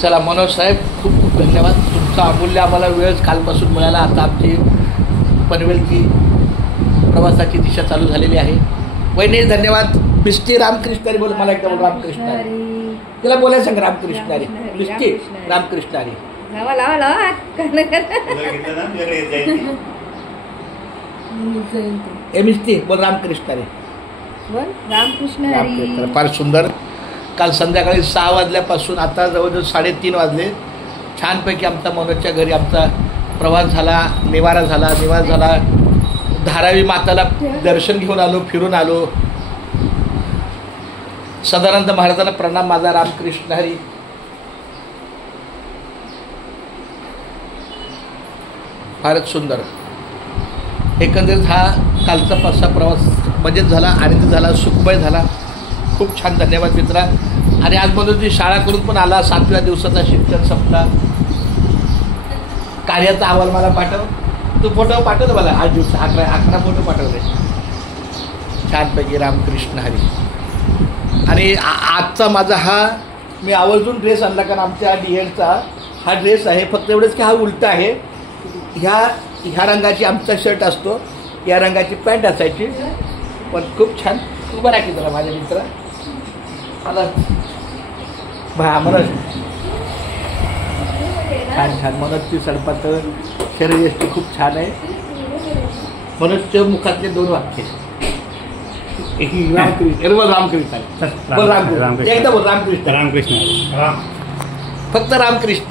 चला मनोज साहेब, खूप खूप धन्यवाद. तुमचा अमूल्य आम्हाला वेळ कालपासून मिळाला. आता आमची पनवेलची प्रवासाची दिशा चालू झालेली आहे. वहिनी धन्यवाद. मिस्टी रामकृष्ण हरी बोल. मला एकदा बोल रामकृष्ण हरी. तिला बोलायला सांग रामकृष्ण हरी. मिस्टी रामकृष्ण हरी. ए मिस्टी बोल रामकृष्ण हरी. रामकृष्ण हरी. फार सुंदर. काल संध्याकाळी 6 वाजल्यापासून आता जवळजवळ 3:30 वाजले. छानपैकी आमचा मनोजच्या घरी आमचा प्रवास झाला, निवारा झाला, निवास झाला. धारावी माताला दर्शन घेऊन आलो, फिरून आलो. सदानंद महाराजांना प्रणाम माझा. रामकृष्ण हरी. फारच सुंदर. एकंदरीत हा कालचा पाचसा प्रवास मजेत झाला, आनंद झाला, सुखमय झाला. खूप छान. धन्यवाद मित्रा. आणि आज मनोजची शाळा करून पण आला. 7व्या दिवसाचा शिक्षण संपला. कार्याचा अहवाल मला पाठव. तू फोटो पाठव मला. 8 दिवस 11 फोटो पाठवले. छानपैकी. रामकृष्ण हरी. आणि आजचा माझा हा मी आवर्जून ड्रेस आणला, कारण आमच्या DEDचा हा ड्रेस आहे. फक्त एवढंच की हा उलटा आहे. ह्या रंगाची आमचा शर्ट असतो, या रंगाची पॅन्ट असायची. पण खूप छान. उभं राखी तुला माझ्या मित्र. मला मनोज छान छान. मनोजची सडपातळ शरीरयष्टी खूप छान आहे. मनोजच्या मुखातले 2 वाक्य. रामकृष्ण रामकृष्ण एकदा बोल. रामकृष्ण रामकृष्ण फक्त रामकृष्ण.